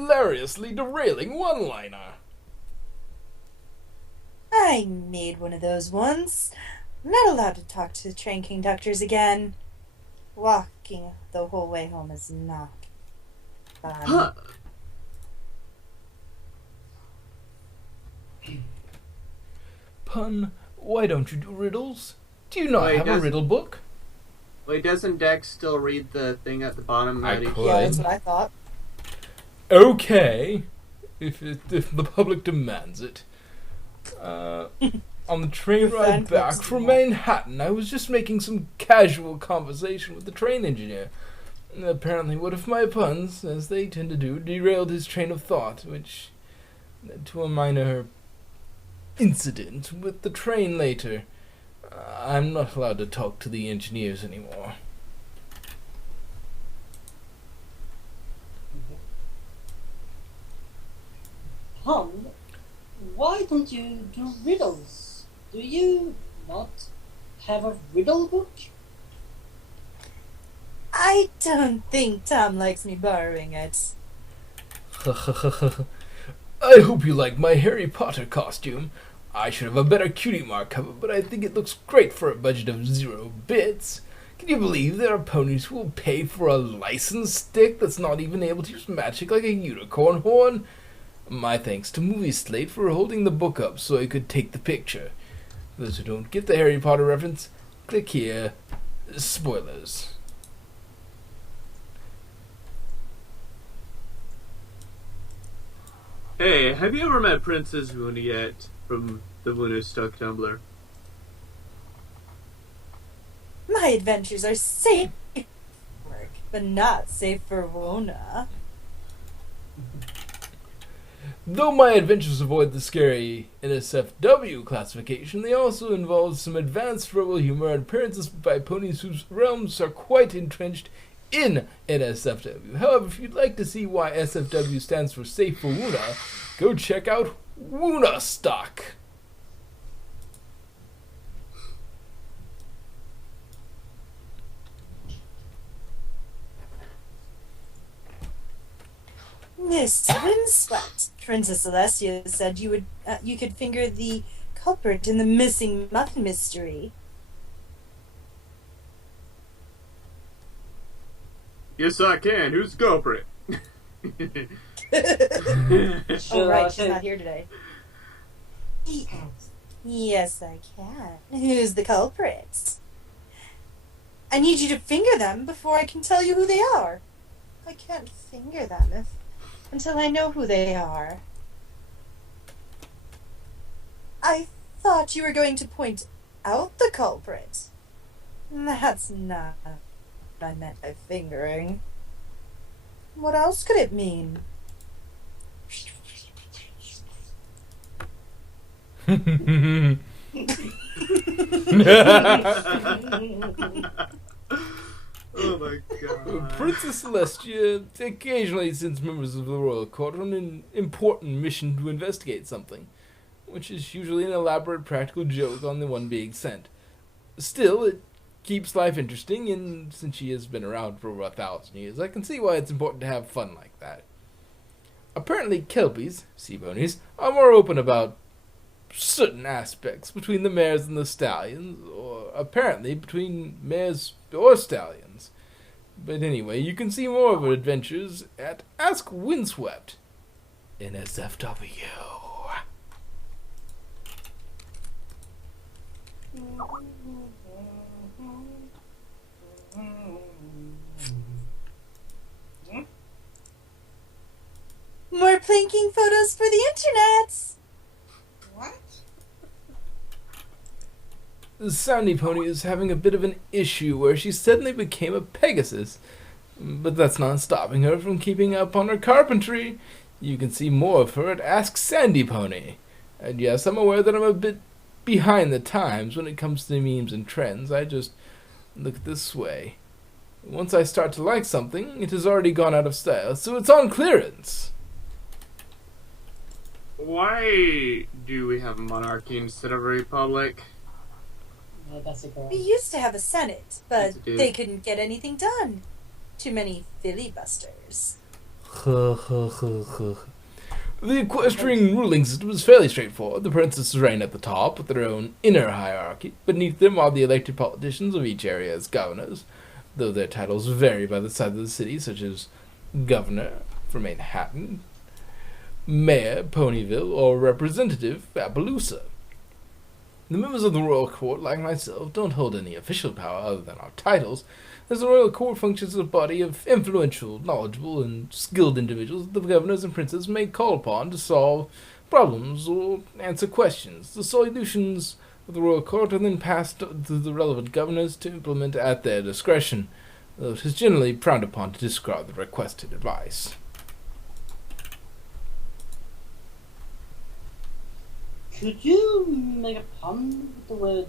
hilariously derailing one-liner. I made one of those once. I'm not allowed to talk to train conductors again. Walking the whole way home is not fun. Huh. Pun, why don't you do riddles? Do you not Wait, have a riddle book? Wait, doesn't Dex still read the thing at the bottom? I that he- could. Yeah, that's what I thought. Okay, if the public demands it. On the train Your ride fan back club's from not. Manhattan, I was just making some casual conversation with the train engineer. Apparently, one of my puns, as they tend to do, derailed his train of thought, which led to a minor incident with the train later. I'm not allowed to talk to the engineers anymore. Pun, why don't you do riddles? Do you not have a riddle book? I don't think Tom likes me borrowing it. I hope you like my Harry Potter costume. I should have a better cutie mark cover, but I think it looks great for a budget of 0 bits. Can you believe there are ponies who will pay for a license stick that's not even able to use magic like a unicorn horn? My thanks to Movie Slate for holding the book up so I could take the picture. For those who don't get the Harry Potter reference, click here. Spoilers. Hey, have you ever met Princess Wuna yet from the Wuna Stuck Tumblr? My adventures are safe for work, but not safe for Wona. Though my adventures avoid the scary NSFW classification, they also involve some advanced rebel humor and appearances by ponies whose realms are quite entrenched in NSFW. However, if you'd like to see why SFW stands for Safe for Wuna, go check out Wuna Stock. Miss Windswept, Princess Celestia said you could finger the culprit in the missing muffin mystery. Yes, I can. Who's the culprit? Oh right, she's not here today. Yes, I can. Who's the culprit? I need you to finger them before I can tell you who they are. I can't finger them until I know who they are. I thought you were going to point out the culprit. That's not what I meant by fingering. What else could it mean? Oh my god. Princess Celestia occasionally sends members of the royal court on an important mission to investigate something, which is usually an elaborate practical joke on the one being sent. Still, it keeps life interesting, and since she has been around for over 1,000 years, I can see why it's important to have fun like that. Apparently, Kelpies, sea ponies, are more open about certain aspects between the mares and the stallions, or apparently between mares or stallions. But anyway, you can see more of her adventures at Ask Windswept in SFW. More planking photos for the internet! What? The Sandy Pony is having a bit of an issue where she suddenly became a Pegasus. But that's not stopping her from keeping up on her carpentry. You can see more of her at Ask Sandy Pony. And yes, I'm aware that I'm a bit behind the times when it comes to memes and trends. I just look this way. Once I start to like something, it has already gone out of style, so it's on clearance. Why do we have a monarchy instead of a republic? No, that's a girl. We used to have a Senate, but Yes, it is. they couldn't get anything done. Too many filibusters. The equestrian ruling system is fairly straightforward. The princesses reign at the top, with their own inner hierarchy. Beneath them are the elected politicians of each area as governors, though their titles vary by the size of the city, such as governor for Manhattan, mayor Ponyville, or representative Appaloosa. The members of the royal court, like myself, don't hold any official power other than our titles, as the royal court functions as a body of influential, knowledgeable, and skilled individuals that the governors and princes may call upon to solve problems or answer questions. The solutions of the royal court are then passed to the relevant governors to implement at their discretion, though it is generally frowned upon to discard the requested advice. Could you make a pun with the word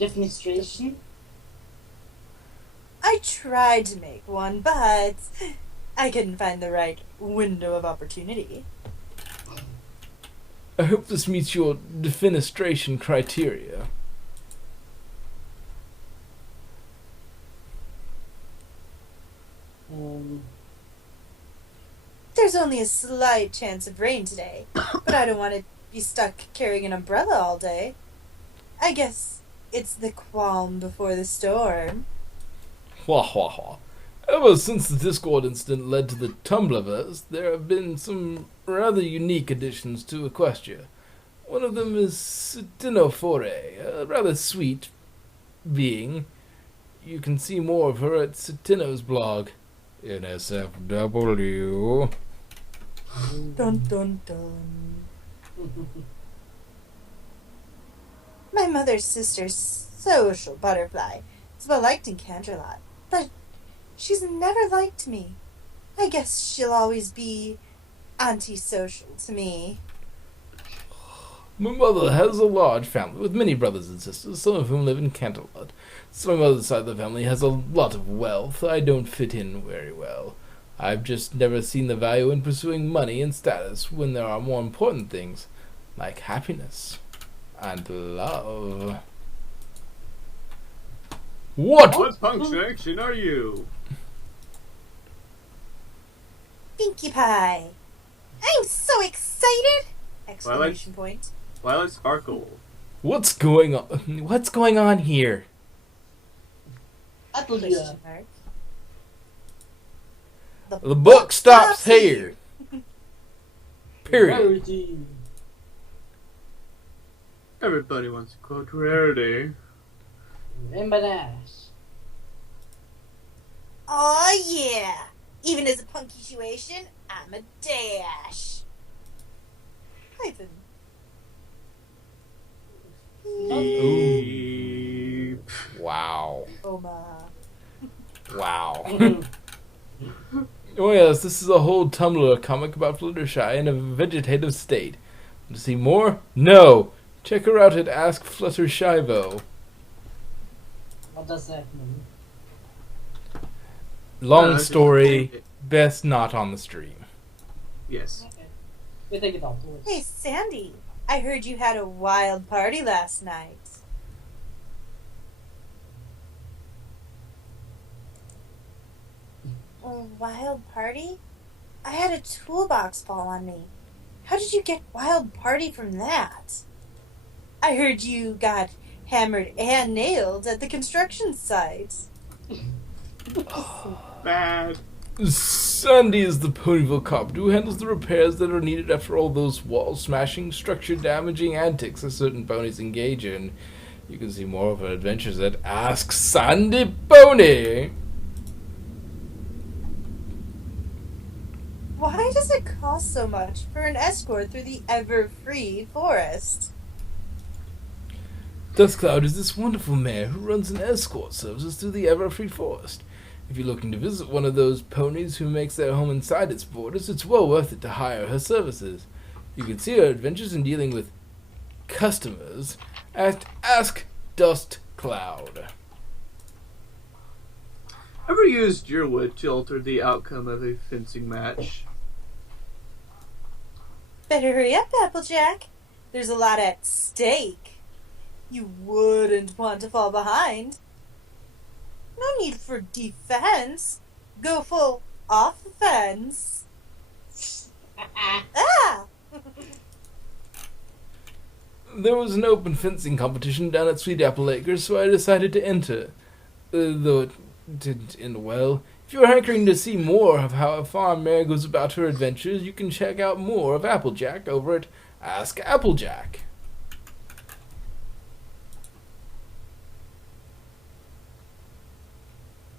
defenestration? I tried to make one, but I couldn't find the right window of opportunity. I hope this meets your defenestration criteria. There's only a slight chance of rain today, but I don't want to be stuck carrying an umbrella all day. I guess it's the calm before the storm. Hwa hwa hwa. Ever since the Discord incident led to the Tumblrverse, there have been some rather unique additions to Equestria. One of them is Cetinophore, a rather sweet being. You can see more of her at Cetino's blog. NSFW. Dun dun dun. My mother's sister's social butterfly is well liked in Canterlot, but she's never liked me. I guess she'll always be antisocial to me. My mother has a large family with many brothers and sisters, some of whom live in Canterlot. So my mother's side of the family has a lot of wealth. I don't fit in very well. I've just never seen the value in pursuing money and status when there are more important things, like happiness and love. What punctuation are you? Pinkie Pie! I'm so excited! Exclamation point. Twilight Sparkle. What's going on? What's going on here? Question mark. The book stops here. Period. Rarity. Everybody wants to quote Rarity. Remember that. Aw yeah! Even as a punctuation, I'm a dash. Hyphen. Ooh. Wow. Oma. Wow. Oh yes, this is a whole Tumblr comic about Fluttershy in a vegetative state. Want to see more? No! Check her out at Ask Fluttershyvo. What does that mean? Long story, best not on the stream. Yes. Okay. We take it afterwards. Hey Sandy, I heard you had a wild party last night. A wild party? I had a toolbox fall on me. How did you get wild party from that? I heard you got hammered and nailed at the construction site. Bad. Sandy is the Ponyville cop who handles the repairs that are needed after all those wall-smashing, structure-damaging antics a certain ponies engage in. You can see more of her adventures at Ask Sandy Pony. Why does it cost so much for an escort through the ever-free forest? Dustcloud is this wonderful mare who runs an escort services through the Everfree Forest. If you're looking to visit one of those ponies who makes their home inside its borders, it's well worth it to hire her services. You can see her adventures in dealing with customers at Ask Dustcloud. Ever used your wit to alter the outcome of a fencing match? Better hurry up, Applejack. There's a lot at stake. You wouldn't want to fall behind. No need for defense. Go full offense. Ah! There was an open fencing competition down at Sweet Apple Acres, so I decided to enter. Though it didn't end well. If you're hankering to see more of how a farm mare goes about her adventures, you can check out more of Applejack over at Ask Applejack.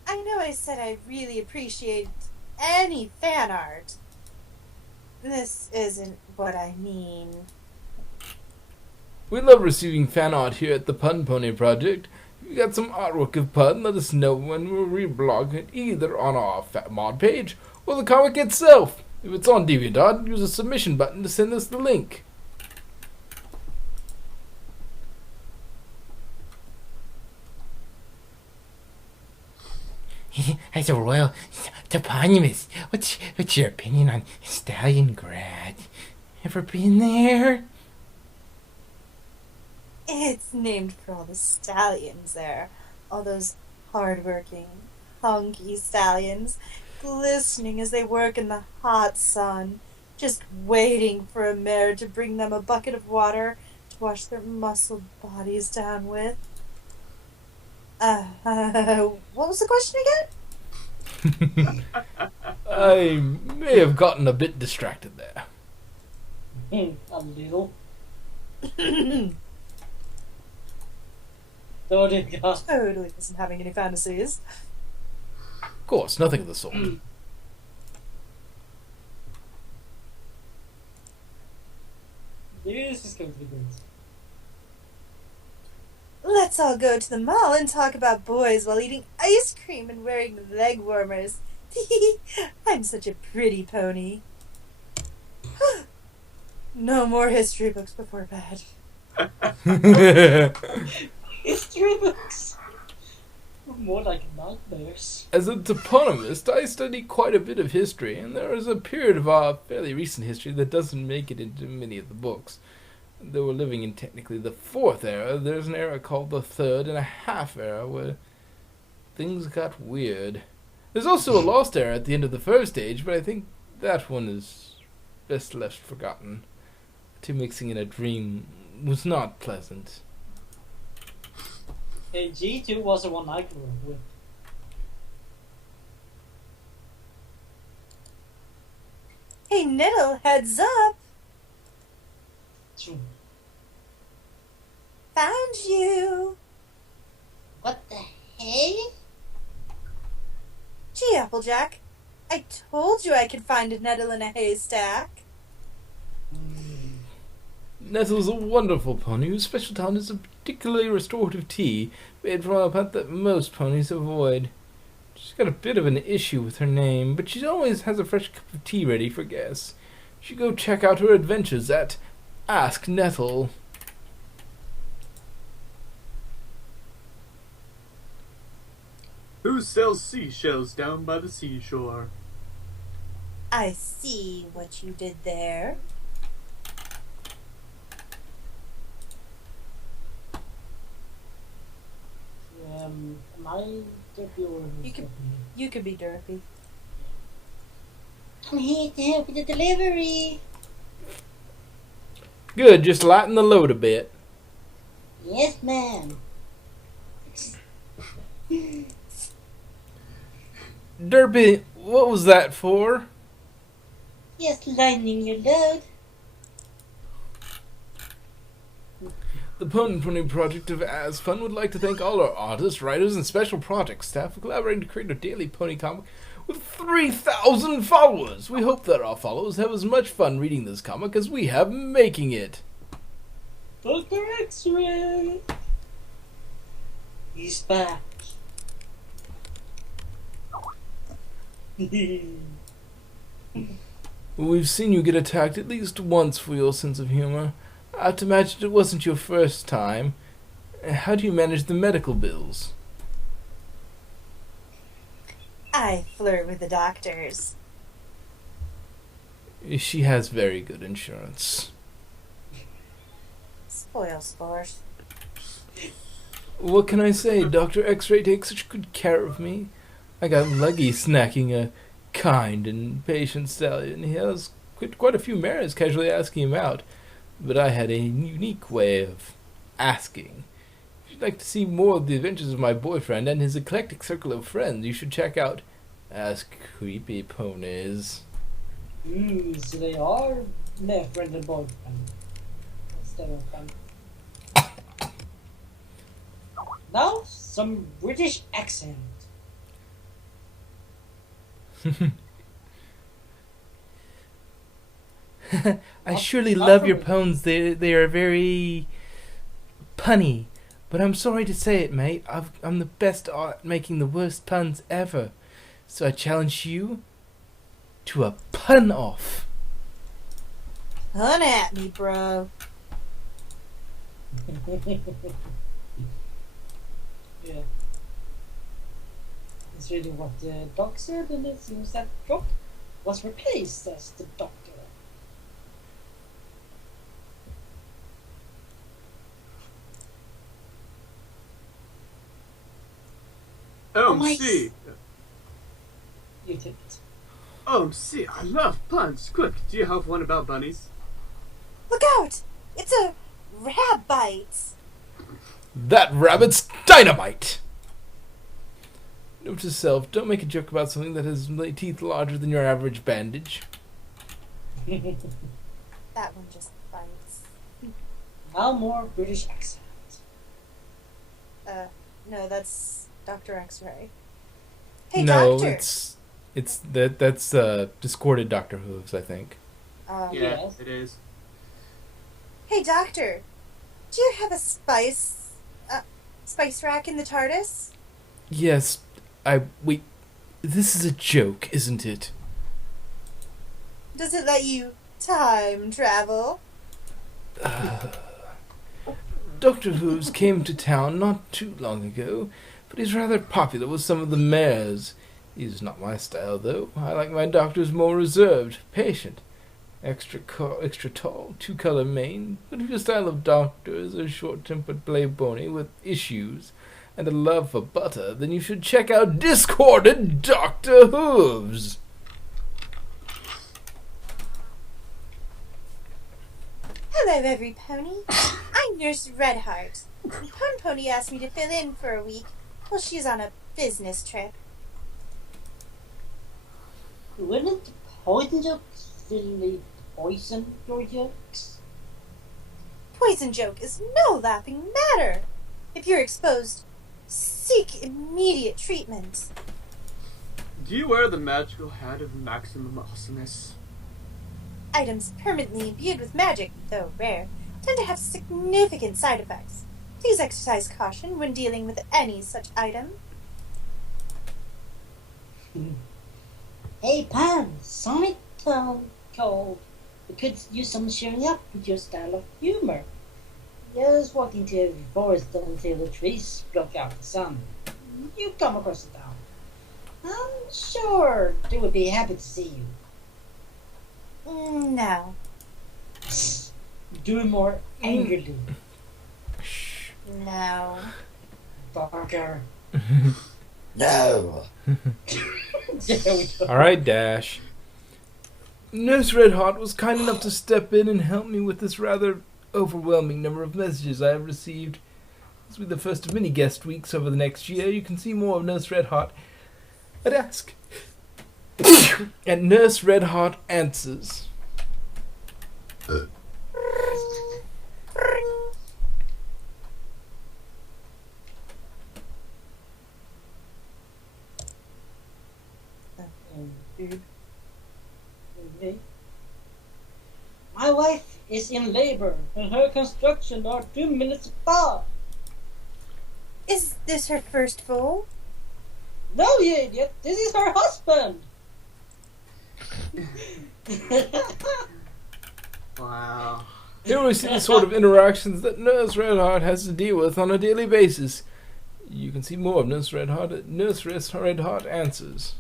I know I said I really appreciate any fan art. This isn't what I mean. We love receiving fan art here at the Pun Pony Project. If you got some artwork of Pun, let us know and we'll reblog it either on our mod page or the comic itself. If it's on DeviantArt, use the submission button to send us the link. As a royal toponymous, what's your opinion on Stalingrad? Ever been there? It's named for all the stallions there. All those hard-working, hunky stallions, glistening as they work in the hot sun, just waiting for a mare to bring them a bucket of water to wash their muscled bodies down with. What was the question again? I may have gotten a bit distracted there. A little. Oh dear God. Totally wasn't having any fantasies. Of course, nothing of the sort. This is going to be great. Let's all go to the mall and talk about boys while eating ice cream and wearing leg warmers. I'm such a pretty pony. No more history books before bed. History books. More like nightmares. As a toponymist, I study quite a bit of history, and there is a period of our fairly recent history that doesn't make it into many of the books. Though we're living in technically the 4th era, there's an era called the 3rd and a half era where things got weird. There's also a lost era at the end of the 1st age, but I think that one is best left forgotten. Two mixing in a dream was not pleasant. Hey, G2 was the one I grew up with. Hey, Niddle, heads up! True. Found you! What the hell? Gee, Applejack, I told you I could find a nettle in a haystack. Nettle's a wonderful pony whose special talent is a particularly restorative tea made from a plant that most ponies avoid. She's got a bit of an issue with her name, but she always has a fresh cup of tea ready for guests. You should go check out her adventures at Ask Nettle. Who sells seashells down by the seashore? I see what you did there. Am I Derpy or You can- You could be Derpy. I'm here to help with the delivery. Good, just lighten the load a bit. Yes, ma'am. Derpy, what was that for? Yes, lightening your load. The Pun Pony Project of AsFun would like to thank all our artists, writers, and special project staff for collaborating to create a daily pony comic with 3,000 followers. We hope that our followers have as much fun reading this comic as we have making it. Dr. X-Ray! He's back. We've seen you get attacked at least once for your sense of humor. I have to imagine it wasn't your first time. How do you manage the medical bills? I flirt with the doctors. She has very good insurance. Spoil sport. What can I say? Dr. X-Ray takes such good care of me. I got lucky snacking a kind and patient stallion. He has quite a few mares casually asking him out, but I had a unique way of asking. If you'd like to see more of the adventures of my boyfriend and his eclectic circle of friends, you should check out Ask Creepy Ponies. So they are their friend and boyfriend instead of friend. Now, some British accent. I surely love your puns. They are very punny. But I'm sorry to say it, mate. I'm the best at making the worst puns ever. So I challenge you to a pun off. Pun at me, bro. Yeah. That's really what the doc said, and it seems that Drop was replaced as the doctor. OMC! You did it. OMC, I love puns. Quick, do you have one about bunnies? Look out! It's a rabbite. That rabbit's dynamite! Note to self, don't make a joke about something that has teeth larger than your average bandage. That one just bites. Now more British accent. No, that's Dr. X-Ray. Hey, No, doctor. that's discorded Dr. Hooves, I think. Yeah, Yes. it is. Hey, doctor. Do you have a spice rack in the TARDIS? Yes, wait. This is a joke, isn't it? Does it let you time travel? Dr. Hooves came to town not too long ago, but he's rather popular with some of the mayors. He's not my style, though. I like my doctors more reserved, patient, extra tall, two-color mane. But if your style of doctor is a short-tempered playpony with issues and a love for butter, then you should check out Discorded Dr. Hooves. Hello, every pony. I'm Nurse Redheart. Pun Pony asked me to fill in for a week while she's on a business trip. Wouldn't poison jokes really poison your jokes? Poison joke is no laughing matter. If you're exposed, seek immediate treatment. Do you wear the magical hat of maximum awesomeness? Items permanently imbued with magic, though rare, tend to have significant side effects. Please exercise caution when dealing with any such item. Hey Pan, Sonic called. We could use some cheering up with your style of humor. Just walking to a forest until the trees block out the sun. You come across the town. I'm sure they would be happy to see you. No. Do it more angrily, Shh. No. Barker. No. There we go. All right, Dash. Nurse Redheart was kind enough to step in and help me with this rather overwhelming number of messages I have received. This will be the first of many guest weeks over the next year. You can see more of Nurse Redheart at Ask. At Nurse Redheart Answers. Okay. My wife is in labor and her construction are 2 minutes apart. Is this her first foal? No, you idiot! This is her husband! Wow. Here we see the sort of interactions that Nurse Redheart has to deal with on a daily basis. You can see more of Nurse Redheart at Nurse Redheart Answers.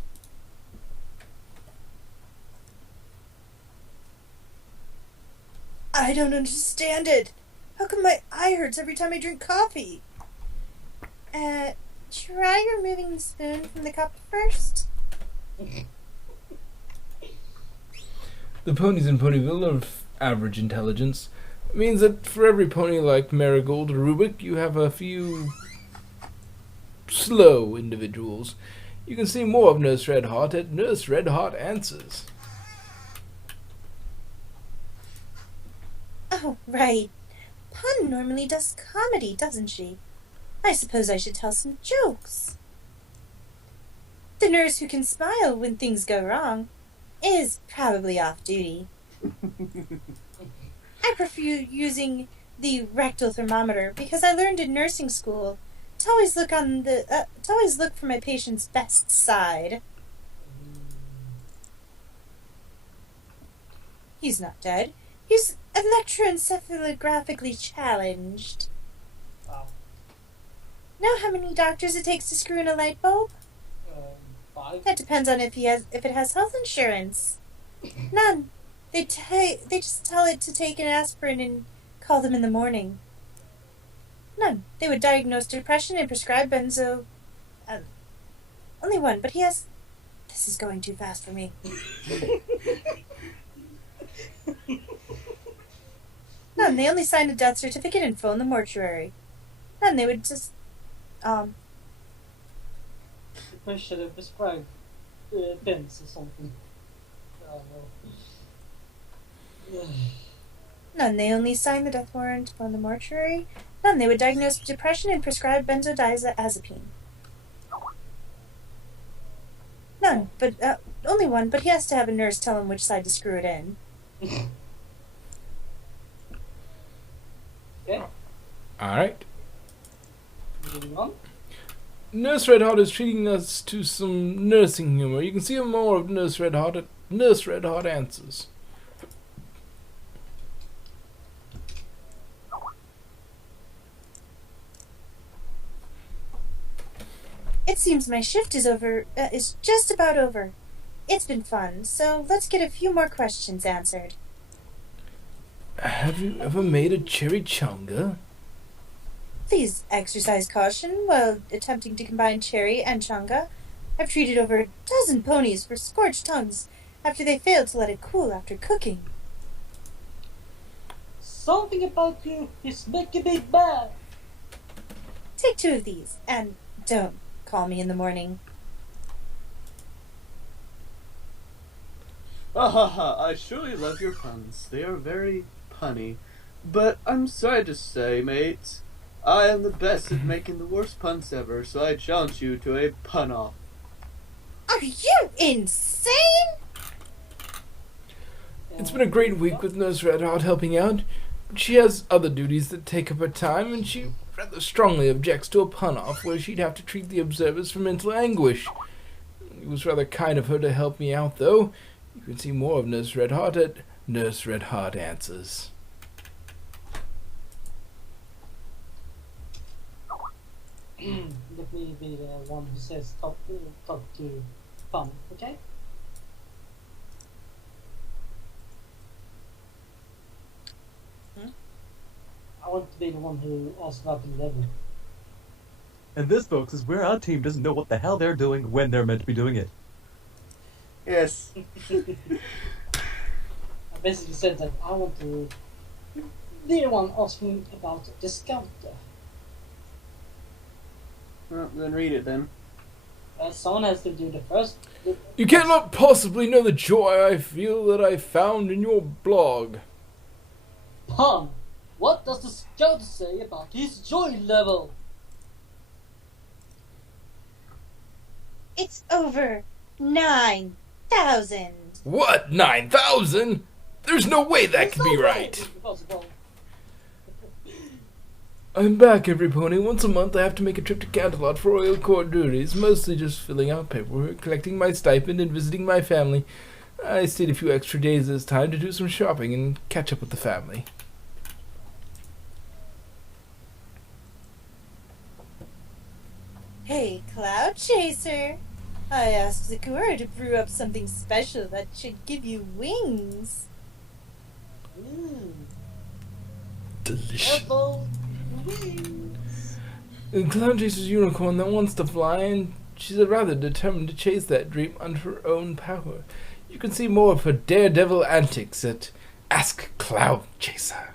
I don't understand it. How come my eye hurts every time I drink coffee? Try removing the spoon from the cup first. The ponies in Ponyville are of average intelligence. It means that for every pony like Marigold or Rubik, you have a few slow individuals. You can see more of Nurse Redheart at Nurse Redheart Answers. Oh, right. Pun normally does comedy, doesn't she? I suppose I should tell some jokes. The nurse who can smile when things go wrong is probably off duty. I prefer using the rectal thermometer because I learned in nursing school to always look for my patient's best side. He's not dead. He's electroencephalographically challenged. Wow. Know how many doctors it takes to screw in a light bulb? 5. That depends on if it has health insurance. None. They just tell it to take an aspirin and call them in the morning. None. They would diagnose depression and prescribe benzo. Only one, but he has. This is going too fast for me. None. They only sign a death certificate and phone the mortuary. None. They would just. I should have prescribed pens or something. I don't know. None. They only sign the death warrant on the mortuary. None. They would diagnose depression and prescribe benzodiazepine. None. But only one. But he has to have a nurse tell him which side to screw it in. Okay, Alright. moving on. Nurse Redheart is treating us to some nursing humor. You can see more of Nurse Redheart at Nurse Redheart Answers. It seems my shift is just about over. It's been fun, so let's get a few more questions answered. Have you ever made a chimichanga? Please exercise caution while attempting to combine cherry and changa. I've treated over a dozen ponies for scorched tongues after they failed to let it cool after cooking. Something about you is making me bad. Take 2 of these, and don't call me in the morning. I surely love your puns. They are very punny. But I'm sorry to say, mate, I am the best at making the worst puns ever, so I challenge you to a pun-off. Are you insane? It's been a great week with Nurse Redheart helping out, but she has other duties that take up her time, and she rather strongly objects to a pun-off where she'd have to treat the observers for mental anguish. It was rather kind of her to help me out, though. You can see more of Nurse Redheart at Nurse Redheart Answers. Let me be the one who says talk to fun, okay? I want to be the one who asks about the level. And this, folks, is where our team doesn't know what the hell they're doing when they're meant to be doing it. Yes. I basically said that I want to be the one asking about the scouter. Well, then read it then. Someone has to do the first. You cannot possibly know the joy I feel that I found in your blog. Pun! What does the scouter say about his joy level? It's over 9,000. What? 9,000? There's no way that It's can be not right. Impossible. I'm back, every pony. Once a month I have to make a trip to Canterlot for royal court duties, mostly just filling out paperwork, collecting my stipend, and visiting my family. I stayed a few extra days this time to do some shopping and catch up with the family. Hey, Cloud Chaser. I asked Zakura to brew up something special that should give you wings. Delicious. Purple wings. And Cloud Chaser's a unicorn that wants to fly, and she's rather determined to chase that dream under her own power. You can see more of her daredevil antics at Ask Cloud Chaser.